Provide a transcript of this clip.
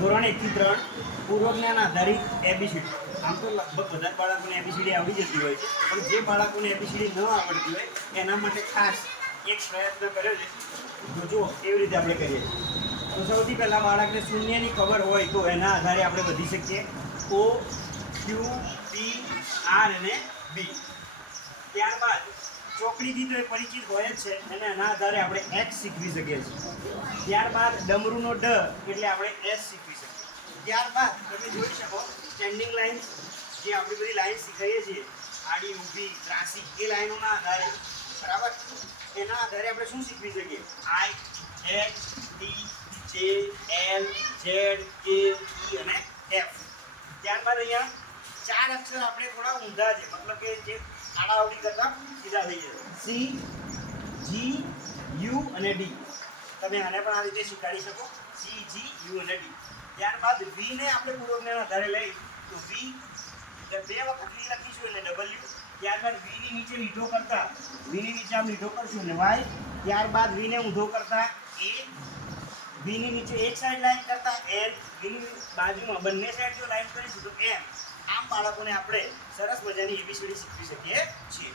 ધોરણ 1 થી 3 પૂર્વ જ્ઞાન આધારિત એબીસીડી. આમ તો લગભગ બધા જ બાળકોને એબીસીડી આવડી જતી હોય છે, પણ જે બાળકોને એબીસીડી ન આવડતી હોય એના માટે ખાસ એક પ્રયત્ન કર્યો છે. તો જુઓ કેવી રીતે આપણે કરીએ છીએ. તો સૌથી પહેલાં બાળકને શૂન્યની ખબર હોય તો એના આધારે આપણે વધી શકીએ. O, Q, P, R અને B. ત્યારબાદ ચોકડીથી તો એ પરિચિત હોય જ છે, અને એના આધારે આપણે X શીખવી શકીએ છીએ. ત્યારબાદ ડમરૂનો ડ એટલે આપણે S શીખવી શકીએ. ત્યારબાદ તમે જોઈ શકો સ્ટેન્ડિંગ લાઇન, જે આપણી બધી લાઈન શીખાઈએ છીએ, આડી, ઊભી, ત્રાસી, એ લાઈનોના આધારે, બરાબર, એના આધારે આપણે શું શીખવી શકીએ? I, X, T, J, L, Z, K, E અને F. ત્યારબાદ અહીંયા 4 અક્ષર આપણે થોડા ઊંધા છે, મતલબ કે જે આડાઅવળી કરતા સીધા થઈ જશે. C, G, U અને D. તમે આને પણ આ રીતે શીખવાડી શકો, C, G, U અને D. ત્યારબાદ V ને આપણે પૂર્વ જ્ઞાન આધારે લઈ તો V બે વખત V લખીશું એટલે W. ત્યારબાદ V ની નીચે લીટો કરતા, V ની નીચે આમ લીટો કરશું ને Y. ત્યારબાદ V ને ઊંધો કરતા A, V ની નીચે એક સાઈડ લાઈન કરતા L, V ની બાજુમાં બંને સાઈડ જો લાઈન કરીશું તો M. આમ બાળકોને આપણે સરસ મજાની એબીસીડી શીખવી શકીએ છીએ.